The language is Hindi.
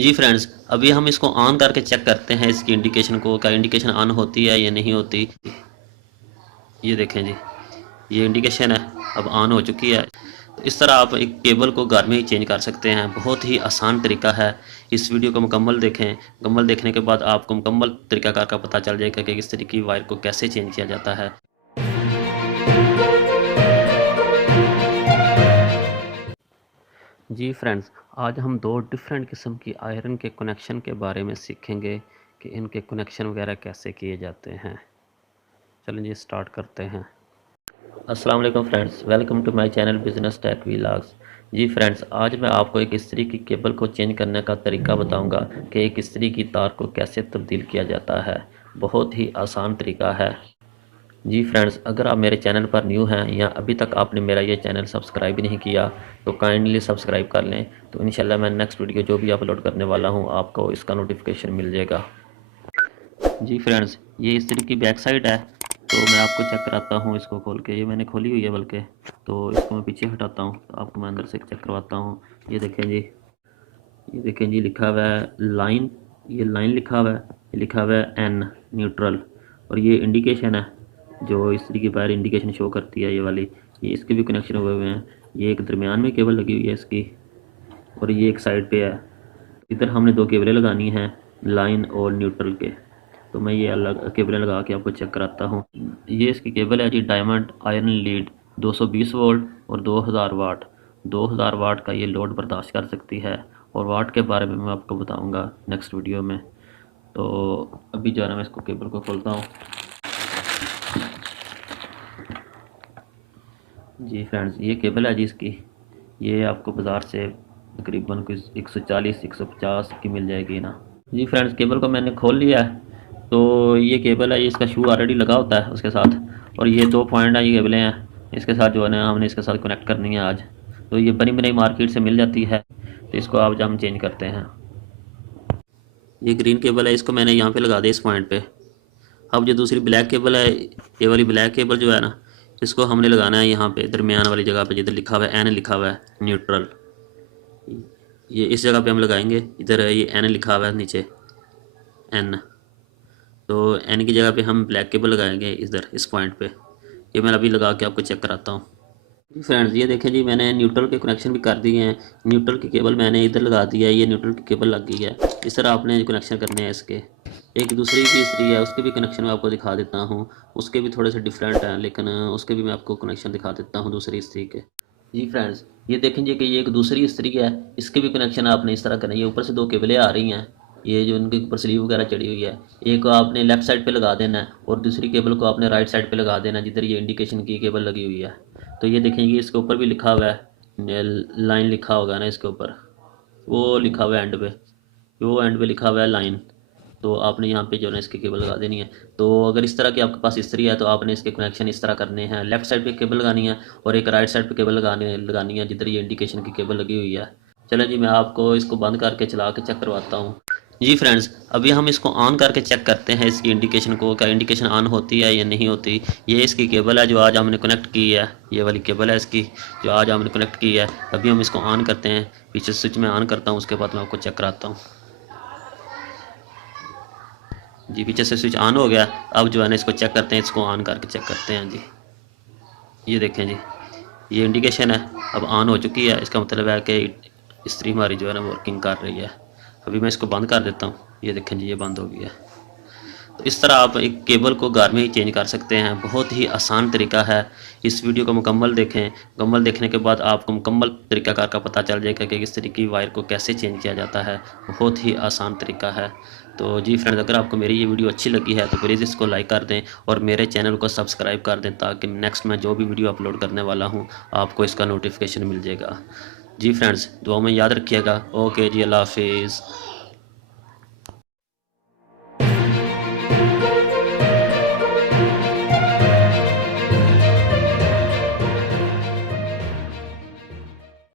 जी फ्रेंड्स, अभी हम इसको ऑन करके चेक करते हैं इसकी इंडिकेशन को, क्या इंडिकेशन ऑन होती है या नहीं होती। ये देखें जी, ये इंडिकेशन है अब ऑन हो चुकी है। तो इस तरह आप एक केबल को घर में ही चेंज कर सकते हैं, बहुत ही आसान तरीका है। इस वीडियो को मुकम्मल देखें, मुकम्मल देखने के बाद आपको मुकम्मल तरीकाकार का पता चल जाएगा कि इस तरीके की वायर को कैसे चेंज किया जाता है। जी फ्रेंड्स, आज हम दो डिफरेंट किस्म की आयरन के कनेक्शन के बारे में सीखेंगे कि इनके कनेक्शन वगैरह कैसे किए जाते हैं। चलें जी, स्टार्ट करते हैं। अस्सलाम वालेकुम friends, welcome to my channel business tech vlogs. जी फ्रेंड्स, आज मैं आपको एक इस्त्री की केबल को चेंज करने का तरीका बताऊंगा कि एक इस्त्री की तार को कैसे तब्दील किया जाता है। बहुत ही आसान तरीका है। जी फ्रेंड्स, अगर आप मेरे चैनल पर न्यू हैं या अभी तक आपने मेरा ये चैनल सब्सक्राइब भी नहीं किया तो काइंडली सब्सक्राइब कर लें, तो इंशाल्लाह मैं नेक्स्ट वीडियो जो भी अपलोड करने वाला हूँ आपको इसका नोटिफिकेशन मिल जाएगा। जी फ्रेंड्स, ये इस्त्री की बैक साइड है, तो मैं आपको चेक कराता हूँ इसको खोल के। ये मैंने खोली हुई है बल्कि, तो इसको मैं पीछे हटाता हूँ तो आपको मैं अंदर से चेक करवाता हूँ। ये देखें जी, ये देखें जी, लिखा हुआ है लाइन, ये लाइन लिखा हुआ है, ये लिखा हुआ है एन न्यूट्रल, और ये इंडिकेशन है जो इस तरीके बाहर इंडिकेशन शो करती है ये वाली। ये इसके भी कनेक्शन हुए हुए हैं। ये एक दरमियान में केबल लगी हुई है इसकी, और ये एक साइड पे है। इधर हमने दो केबलें लगानी हैं, लाइन और न्यूट्रल के। तो मैं ये अलग केबलें लगा के आपको चेक कराता हूँ। ये इसकी केबल है जी, डायमंड आयरन लीड 220 वोल्ट और 2000 वाट। 2000 वाट का ये लोड बर्दाश्त कर सकती है, और वाट के बारे में मैं आपको बताऊंगा नेक्स्ट वीडियो में। तो अभी जो है ना, मैं इसको केबल को खोलता हूँ। जी फ्रेंड्स, ये केबल है जी इसकी। ये आपको बाज़ार से तकरीबन कुछ 140-150 की मिल जाएगी ना। जी फ्रेंड्स, केबल को मैंने खोल लिया है। तो ये केबल है, ये इसका शू ऑलरेडी लगा होता है उसके साथ, और ये दो पॉइंट है, ये केबलें हैं इसके साथ जो है ना, हमने इसके साथ कनेक्ट करनी है आज। तो ये बनी बनाई मार्केट से मिल जाती है, तो इसको आज हम चेंज करते हैं। ये ग्रीन केबल है, इसको मैंने यहाँ पे लगा दिया इस पॉइंट पे। अब जो दूसरी ब्लैक केबल है, ये वाली ब्लैक केबल जो है ना, इसको हमने लगाना है यहाँ पे दरमियान वाली जगह पे, जिधर लिखा हुआ है एन लिखा हुआ है न्यूट्रल। ये इस जगह पे हम लगाएंगे। इधर है ये एन लिखा हुआ है नीचे, एन। तो एन की जगह पे हम ब्लैक केबल लगाएंगे इधर इस पॉइंट पे। ये मैं अभी लगा के आपको चेक कराता हूँ। जी फ्रेंड्स, ये देखें जी, मैंने न्यूट्रल के कनेक्शन भी कर दिए हैं। न्यूट्रल की केबल मैंने इधर लगा दी है, ये न्यूट्रल की केबल लग गई है। इस तरह आपने कनेक्शन करने हैं इसके। एक दूसरी भी इस्त्री है, उसके भी कनेक्शन मैं आपको दिखा देता हूँ। उसके भी थोड़े से डिफरेंट हैं, लेकिन उसके भी मैं आपको कनेक्शन दिखा देता हूँ दूसरी इस्त्री के। जी फ्रेंड्स, ये देखें जी कि ये एक दूसरी इस्त्री है, इसके भी कनेक्शन आपने इस तरह करना है। ये ऊपर से दो केबलें आ रही हैं, ये जो इनके ऊपर स्लीव वगैरह चढ़ी हुई है। एक को आपने लेफ्ट साइड पे लगा देना है, और दूसरी केबल को आपने राइट साइड पे लगा देना है, जिधर ये इंडिकेशन की केबल लगी हुई है। तो ये देखेंगे इसके ऊपर भी लिखा हुआ है, लाइन लिखा होगा ना इसके ऊपर, वो लिखा हुआ है एंड पे, वो एंड पे लिखा हुआ है लाइन। तो आपने यहाँ पे जो है ना इसकी केबल लगा देनी है। तो अगर इस तरह की आपके पास इस्त्री है, तो आपने इसके कनेक्शन इस तरह करने हैं। लेफ्ट साइड पे केबल लगानी है, और एक राइट साइड पे केबल लगानी है जिधर ये इंडिकेशन की केबल लगी हुई है। चलो जी, मैं आपको इसको बंद करके चला के चेक करवाता हूँ। जी फ्रेंड्स, अभी हम इसको ऑन करके चेक करते हैं इसकी इंडिकेशन को, क्या इंडिकेशन ऑन होती है या नहीं होती। ये इसकी केबल है जो आज हमने कनेक्ट की है, ये वाली केबल है इसकी जो आज हमने कनेक्ट की है। अभी हम इसको ऑन करते हैं, पीछे स्विच में ऑन करता हूँ, उसके बाद मैं आपको चेक कराता हूँ। जी, पीछे से स्विच ऑन हो गया। अब जो है ना, इसको चेक करते हैं, इसको ऑन करके चेक करते हैं जी। ये देखें जी, ये इंडिकेशन है अब ऑन हो चुकी है। इसका मतलब है कि इस्त्री हमारी जो है ना वर्किंग कर रही है। अभी मैं इसको बंद कर देता हूँ। ये देखें जी, ये बंद हो गई है। तो इस तरह आप एक केबल को घर में ही चेंज कर सकते हैं, बहुत ही आसान तरीका है। इस वीडियो को मुकम्मल देखें, मुकम्मल देखने के बाद आपको मुकम्मल तरीकाकार का पता चल जाएगा कि इस तरीके की वायर को कैसे चेंज किया जाता है। बहुत ही आसान तरीका है। तो जी फ्रेंड्स, अगर आपको मेरी ये वीडियो अच्छी लगी है तो प्लीज़ इसको लाइक कर दें, और मेरे चैनल को सब्सक्राइब कर दें, ताकि नेक्स्ट मैं जो भी वीडियो अपलोड करने वाला हूँ आपको इसका नोटिफिकेशन मिल जाएगा। जी फ्रेंड्स, दुआ में याद रखिएगा। ओके जी, अल्लाह हाफिज़।